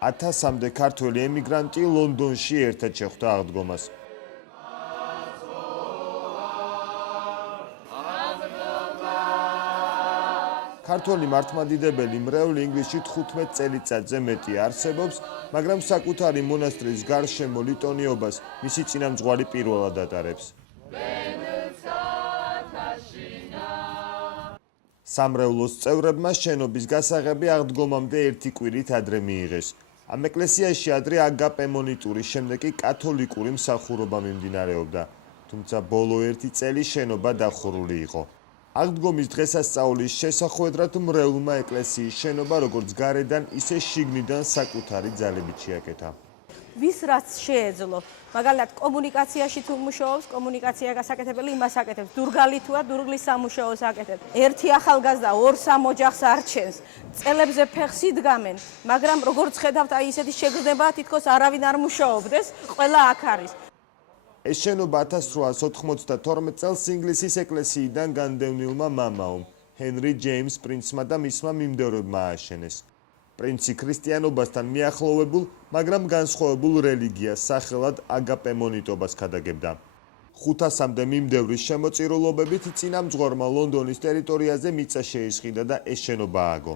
1000-მდე ქართველი ემიგრანტი ლონდონში ერთად შეხვდა აღდგომას. ქართველი მართლმადიდებელი მრევლი ინგლისში 15 წელიწადზე მეტი არსებობს, მაგრამ საკუთარი მონასტრის გარშემო ლიტონიობას მისი წინამძღვარი პირველად ატარებს. სამრევლოს წევრებმა შენობის გასაღები აღდგომამდე ერთი კვირით ადრე მიიღეს. ამ ეკლესიაში ადრე აგაპემონიტურის შემდეგ კი კათოლიკური მსახურობა მიმდინარეობდა, თუმცა ბოლო ერთი წელი შენობა დახურული იყო. აღდგომის დღესასწაულის შესახვედრად მრევლმა ეკლესიის შენობა როგორც გარედან, ისე შიგნიდან საკუთარი ძალებით შეაკეთა. ვის რაც შეეძლო, მაგალითად კომუნიკაციაში თუ მუშაობს, კომუნიკაცია გასაკეთებელი იმას აკეთებს, დურგალი თუა დურგლის სამუშაოს აკეთებს. ერთი ახალგაზრდა 2-3 ოჯახს არჩენს, წელებზე ფეხს იდგამენ, მაგრამ როგორც ხედავთ, აი ისეთი შეგრძნება თითქოს არავინ არ მუშაობდეს, ყველა აქ არის. ეს შენობა 1892 წელს ინგლისის ეკლესიიდან განდევნილმა მამაომ, ჰენრი ჯეიმს პრინცმა და მისმა მიმდევრებმა ააშენეს. პრინცი ქრისტიანობასთან მიახლოვებულ, მაგრამ განსხვავებულ რელიგიას სახელად აგაპემონიტობას ქადაგებდა. 500-მდე მიმდევრის შემოწირულობებით წინამძღვარმა ლონდონის ტერიტორიაზე მიწა შეისყიდა და ეს შენობა ააგო.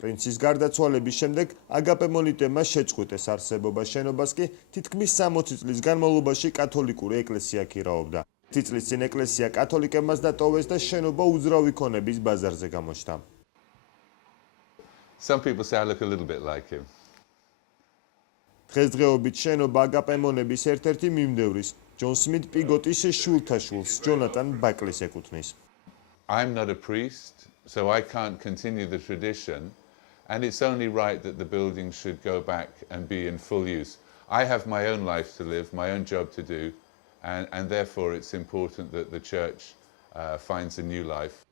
პრინცის გარდაცვალების შემდეგ აგაპემონიტებმა შეწყვიტეს არსებობა, შენობას კი თითქმის 60 წლის განმავლობაში კათოლიკური ეკლესია ქირაობდა. 10 წლის წინ ეკლესია კათოლიკებმაც დატოვეს და შენობა უძრავი ქონების ბაზარზე გამოჩნდა. Some people say I look a little bit like him. დღესდღეობით შენობა აგაპემონების ერთ-ერთი მიმდევრის, ჯონ სმით პიგოტის შვილთაშვილს, ჯონატან ბაკლის ეკუთვნის. I'm not a priest, so I can't continue the tradition, and it's only right that the building should go back and be in full use. I have my own life to live, my own job to do, and therefore it's important that the church finds a new life.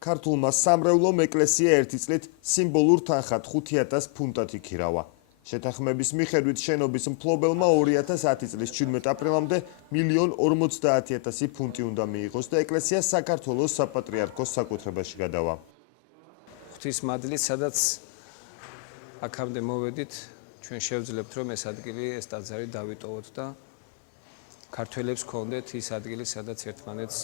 ქართულმა სამრევლომ ეკლესია ერთი წლით სიმბოლურ თანხად 5000 ფუნტად იქირავა. შეთანხმების მიხედვით შენობის მფლობელმა 2010 წლის 17 აპრილამდე 1,50,000 ფუნტი უნდა მიიღოს და ეკლესია საქართველოს საპატრიარქოს საკუთრებაში გადავა. ღვთისმადლით, სადაც აქამდე მოვედით, ჩვენ შევძლებთ, რომ ეს ადგილი, ეს ტაძარი დავიტოვოთ და ქართველებს ჰქონდეთ ის ადგილი, სადაც ერთმანეთს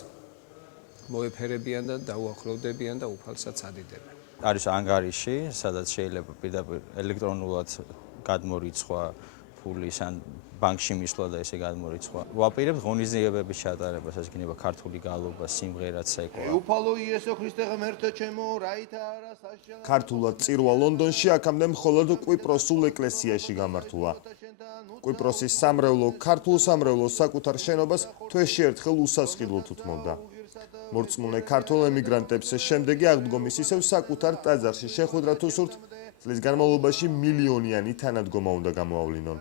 მოეფერებიან და დაუახლოვდებიან და უფალსაც ადიდებენ. არის ანგარიში, სადაც შეიძლება პირდაპირ ელექტრონულად გადმორიცხვა ფულის ან ბანკში მისვლა და ესე გადმორიცხვა. ვაპირებთ ღონისძიებების ჩატარებას, ეს იქნება ქართული გალობა, სიმღერა, ცეკვა. უფალო იესო ქრისტე ღმერთო ჩემო, რაითა არა საშიალა. ქართულად წირვა ლონდონში აქამდე მხოლოდ კვიპროსულ ეკლესიაში გამართულა. კვიპროსის სამრევლო ქართულ სამრევლოს საკუთარ შენობას თვეში ერთხელ უსასყიდლოდ უთმობდა. მორწმუნე ქართულ ემიგრანტებს შემდეგი აღდგომის ისევ საკუთარ ტაძარში შეხვედრა თუ სურთ, წლის განმავლობაში მილიონიანი თანადგომა უნდა გამოავლინონ.